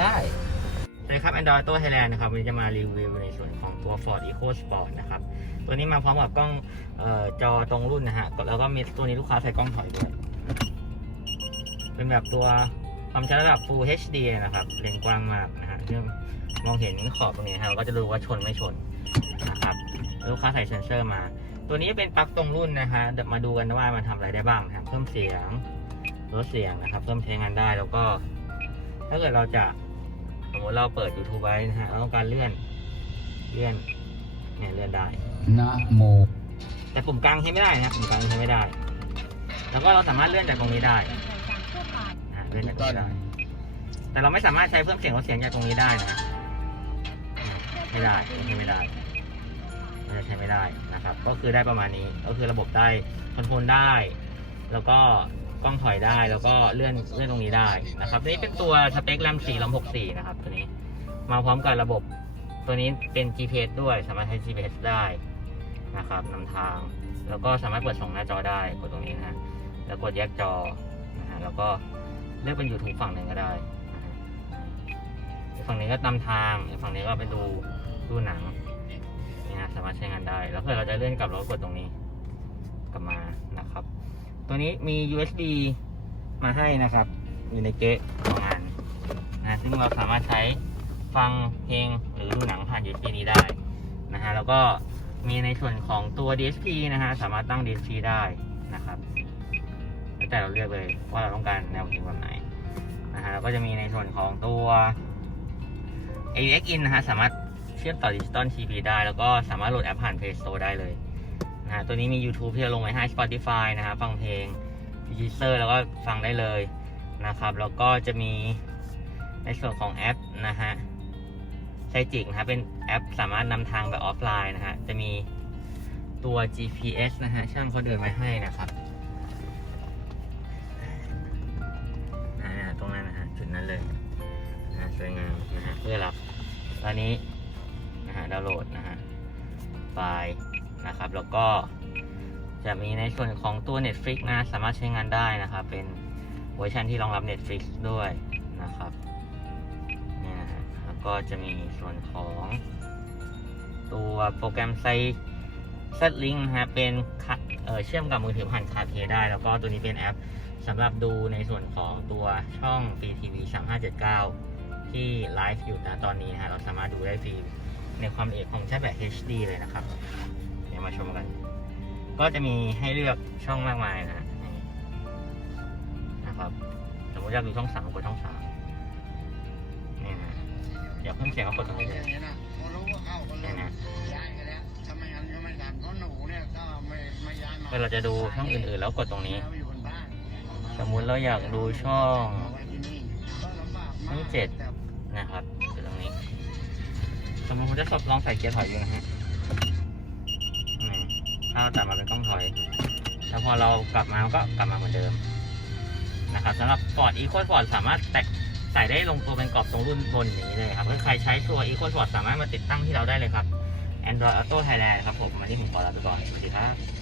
ได้สวัสดีครับ Android Auto Thailand นะครับ วันนี้จะมารีวิวในส่วนของตัว Ford Eco Sport นะครับ ตัวนี้มาพร้อมกับกล้องออจอตรงรุ่นนะฮะ แล้วก็มีตัวนี้ลูกค้าใส่กล้องถอยด้วย เป็นแบบตัวความชัดระดับ Full HD นะครับ เลนส์กว้างมากนะฮะที่มองเห็นขอบตรงนี้นะฮะเราก็จะรู้ว่าชนไม่ชนนะครับ ลูกค้าใส่เซนเซอร์มา ตัวนี้เป็นปลั๊กตรงรุ่นนะฮะเดี๋ยวมาดูกันว่ามันทำอะไรได้บ้างนะเพิ่มเสียงลดเสียงนะครับ เพิ่มใช้งานได้แล้วก็ ถ้าเกิดเราจะ สมมติเราเปิด YouTube ไว้นะฮะเราต้องการเลื่อนเลื่อนเนี่ยเลื่อนได้นะโม แต่ปุ่มกลางใช้ไม่ได้นะครับปุ่มกลางใช้ไม่ได้ แล้วก็เราสามารถเลื่อนจากตรงนี้ได้อ่าเลื่อนจากตรงนี้ได้ แต่เราไม่สามารถใช้เพิ่มเสียงลดเสียงจากตรงนี้ได้นะอ่าไม่ได้ใช้ไม่ได้มันจะใช้ไม่ได้นะครับ ก็คือได้ประมาณนี้ ก็คือระบบได้คอนโทรลได้ แล้วก็ กล้องถอยได้แล้วก็เลื่อนเลื่อนตรงนี้ได้นะครับนี่เป็นตัวสเปคแรม4 6 4 นะครับ ตัวนี้มาพร้อมกับระบบตัวนี้เป็น GPS ด้วยสามารถใช้ GPS ได้นะครับนำทาง แล้วก็สามารถเปิดสองหน้าจอได้กดตรงนี้นะฮะแล้วกดแยกจอนะฮะแล้วก็เลือกเป็น YouTube ฝั่งหนึ่งก็ได้ฝั่งนี้ก็นำทางฝั่งนี้ก็ไปดูดูหนังนี่นะสามารถใช้งานได้ แล้วเผื่อเราจะเลื่อนกลับเรากดตรงนี้ กลับมานะครับ ตัวนี้มี USB มาให้นะครับ อยู่ในเกะของงานนะซึ่งเราสามารถใช้ฟังเพลงหรือดูหนังผ่าน USB นี้ได้นะฮะแล้วก็มีในส่วนของตัว DSP นะฮะสามารถตั้ง DSP ได้นะครับแล้วแต่เราเลือกเลยว่าเราต้องการแนวเพลงแบบไหนนะฮะแล้วก็จะมีในส่วนของตัว AUX in นะฮะสามารถเชื่อมต่อดิจิตอลทีวีได้ แล้วก็สามารถโหลดแอปผ่าน Play Store ได้เลย นะฮะตัวนี้มี YouTube ที่จะลงไว้ให้ Spotify นะฮะฟังเพลงดีเซอร์แล้วก็ฟังได้เลยนะครับแล้วก็จะมีในส่วนของแอปนะฮะไซจิกนะฮะเป็นแอปสามารถนำทางแบบออฟไลน์นะฮะจะมีตัว GPS นะฮะช่างเขาเดินไว้ให้นะครับตรงนั้นนะฮะจุดนั้นเลยนะฮะสวยงามนะฮะเพื่อรับ ตอนนี้นะฮะดาวน์โหลดนะฮะไฟล์ นะครับ แล้วก็จะมีในส่วนของตัว Netflix นะ สามารถใช้งานได้นะครับ เป็นเวอร์ชันที่รองรับ Netflix ด้วยนะครับเนี่ยแล้วก็จะมีส่วนของตัวโปรแกรมไซ Z Link นะฮะเป็นเเชื่อมกับมือถือผ่านคาเพได้ แล้วก็ตัวนี้เป็นแอปสำหรับดูในส่วนของตัวช่อง BTV 3579 ที่ไลฟ์อยู่นะตอนนี้นะฮะเราสามารถดูได้ฟรีในความละเอียดของแค่แบบ HD เลยนะครับ ยวมาชมกัน ก็จะมีให้เลือกช่องมากมายนะฮะนี่นะครับสมมติอยากดูช่องสามกดช่องสามนี่นะอยากเพิ่มเสียงก็กดตรงนี้เลยเนี่ยนะพอรู้ว่าเข้าก็เลยย้ายกันแล้วถ้าไม่งั้นก็ไม่ทำเพราะหนูเนี่ยก็ไม่ไม่ย้ายมาเวลาจะดูช่องอื่นๆแล้วกดตรงนี้เราอยู่บนบ้านสมมุติเราอยากดูช่องเอาไว้ที่นี่ก็ลำบากมากช่องเจ็ดแต่นะครับกดตรงนี้สมมติผมจะสอบลองใส่เกียร์ถอยดูนะฮะนี่ถ้าเราตัดมาเป็นกล้องถอย แล้วพอเรากลับมาก็กลับมาเหมือนเดิมนะครับสำหรับฟอร์ดอีโคฟอร์ดสามารถแตกใส่ได้ลงตัวเป็นกรอบตรงรุ่นบนอย่างนี้เลยครับถ้าใครใช้ตัวอีโคฟอร์ดสามารถมาติดตั้งที่เราได้เลยครับ Android Auto Thailand ครับผมอันนี้ผมขอลาไปก่อนสวัสดีครับ